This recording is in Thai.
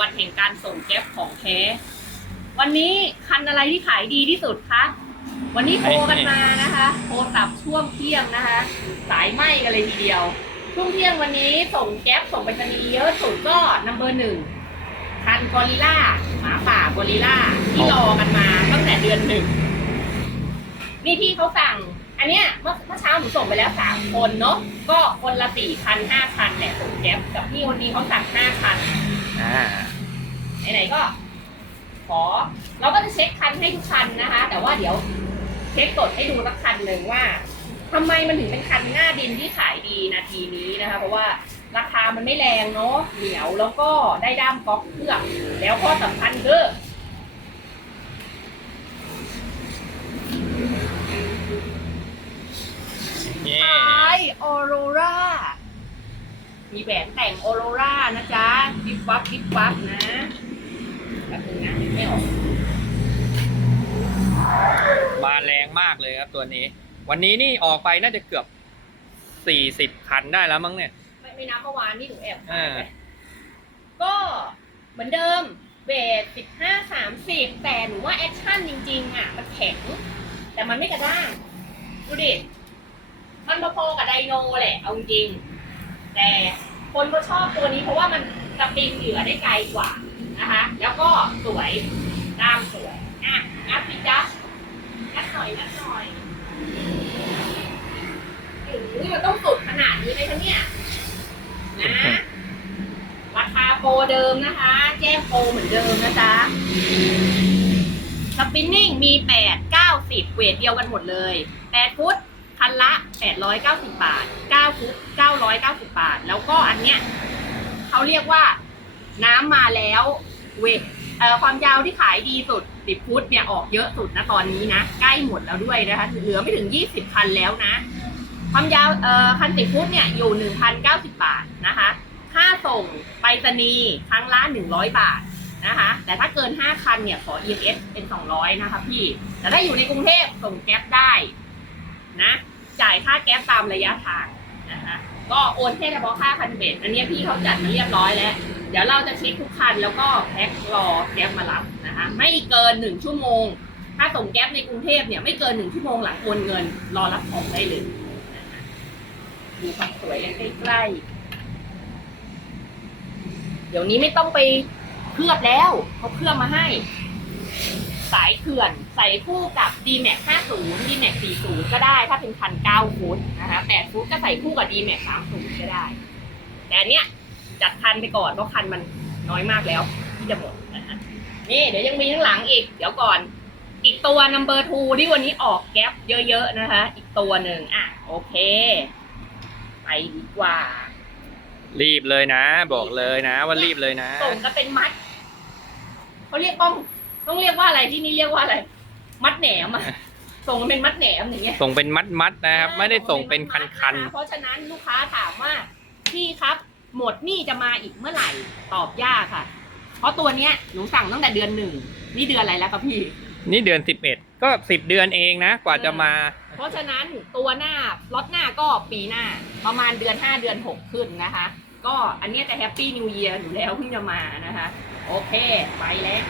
วันแห่งการส่งแก๊ปของแท้วันนี้คันอะไรที่ขายดีที่สุดคะ วันนี้โทรกันมานะคะโทรศัพท์ช่วงเที่ยงนะคะ สายไหมกันเลยทีเดียว ช่วงเที่ยงวันนี้ส่งแก๊ปส่งไปรษณีย์เยอะสุดก็นัมเบอร์หนึ่งคันกอริลล่าหมาป่ากอริลล่าที่รอกันมาตั้งแต่เดือนหนึ่งนี่พี่เขาสั่ง อันเนี้ยเมื่อเมื่อเช้าหนูส่งไปแล้วสามคนเนาะก็คนละสี่คันห้าคันแหละส่งแก๊ปกับพี่คนนี้เขาสั่งห้าคัน อ่าไหนๆก็ ขอ เราก็จะเช็คคันให้ทุกคันนะคะ แต่ว่าเดี๋ยวเช็คกดให้ดูสักคันหนึ่งว่าทำไมมันถึงเป็นคันหน้าดินที่ขายดีนาทีนี้นะคะ เพราะว่าราคามันไม่แรงเนาะเหนียวแล้วก็ได้ด้ามก๊อกเคลือบแล้วข้อสำคัญคือ นี่ ขายออโรรา มีแหวนแต่งออโรรานะจ๊ะวิบวับวิบวับนะแป๊บนึงนะนึกไม่ออกมาแรงมากเลยครับตัวนี้ วันนี้นี่ออกไปน่าจะเกือบสี่สิบคันได้แล้วมั้งเนี่ย ไม่ไม่นับเมื่อวานนี่หนูแอบอ่าถ่ายไปก็เหมือนเดิมเบสสิบห้าสามสิบแต่หนูว่าแอคชั่นจริงๆอะมันแข็ง แต่มันไม่กระด้างดูดิมันพอๆกับไดโนแหละเอาจริง แต่คนก็ชอบตัวนี้เพราะว่ามันสปริงเหลือได้ไกลกว่านะคะ แล้วก็สวยด้ามสวยอะนัดพี่จ๊ะนัดหน่อยนัดหน่อยหรือมันต้องสุดขนาดนี้ไหมคะเนี่ยนะราคาโปรเดิมนะคะ แจ้งโปรเหมือนเดิมนะจ๊ะสปินนิ่งมี 8 90 เวทเดียวกันหมดเลย 8 ฟุต คันละ 890 บาท 9ฟุต990 บาท แล้วก็อันเนี้ยเขาเรียกว่าน้ำมาแล้วเวทเอ่อความยาวที่ขายดีสุด 10 ฟุตเนี่ยออกเยอะสุดนะตอนนี้นะ ใกล้หมดแล้วด้วยนะคะ เหลือไม่ถึง 20 คันแล้วนะ ความยาวเอ่อคัน 10 ฟุตเนี่ยอยู่ 1,090 บาทนะคะ ค่าส่งไปรษณีย์ครั้งละ 100 บาทนะคะ แต่ถ้าเกิน 5 คันเนี่ยขอ EMS เป็น 200 นะคะพี่ แต่ถ้าอยู่ในกรุงเทพส่งแก๊ปได้นะ จ่ายค่าแก๊ปตามระยะทาง ก็โอนแค่เฉพาะค่าคันเบ็ดอันนี้พี่เขาจัดมาเรียบร้อยแล้ว เดี๋ยวเราจะเช็คทุกคันแล้วก็แพ็ครอแก๊ปมารับนะคะไม่เกิน1ชั่วโมง ถ้าส่งแก๊ปในกรุงเทพเนี่ยไม่เกิน1ชั่วโมงหลังโอนเงินรอรับของได้เลยดูความสวยกันใกล้ๆเดี๋ยวนี้ไม่ต้องไปเคลือบแล้วเขาเคลือบมาให้ สายเขื่อน ใส่คู่กับ d m a x 50 d m a x 40 ก็ได้ถ้าเป็นคัน 9 ฟุตนะคะ8ฟุตก็ใส่คู่กับ d m a x 30 ก็ได้ แต่อันเนี้ยจัดคันไปก่อนเพราะคันมันน้อยมากแล้วที่จะหมดนะคะนี่เดี๋ยวยังมีข้างหลังอีก เดี๋ยวก่อน อีกตัว number two ที่วันนี้ออกแก๊ปเยอะๆนะคะ อีกตัวหนึ่งอะโอเค ไปดีกว่า รีบเลยนะ บอกเลยนะว่ารีบเลยนะส่งก็เป็นมัดเขาเรียกต้อง ต้องเรียกว่าอะไรที่นี่เรียกว่าอะไร มัดแหนมอะส่งเป็นมัดแหนมอย่างเงี้ยส่งเป็นมัดมัดๆนะครับ ไม่ได้ส่งเป็นคันคันเพราะฉะนั้นลูกค้าถามว่าพี่ครับ หมดนี่จะมาอีกเมื่อไหร่ตอบยากค่ะ เพราะตัวเนี้ยหนูสั่งตั้งแต่เดือนหนึ่งนี่เดือนอะไรแล้วครับพี่ ๆนี่เดือนสิบเอ็ดก็สิบเดือนเองนะ กว่าจะมา เพราะฉะนั้นตัวหน้าล็อตหน้าก็ปีหน้า ประมาณเดือนห้าเดือนหกขึ้นนะคะ ก็อันเนี้ยจะแฮปปี้นิวเยียร์อยู่แล้วเพิ่งจะมานะคะ โอเค ไปแล้ว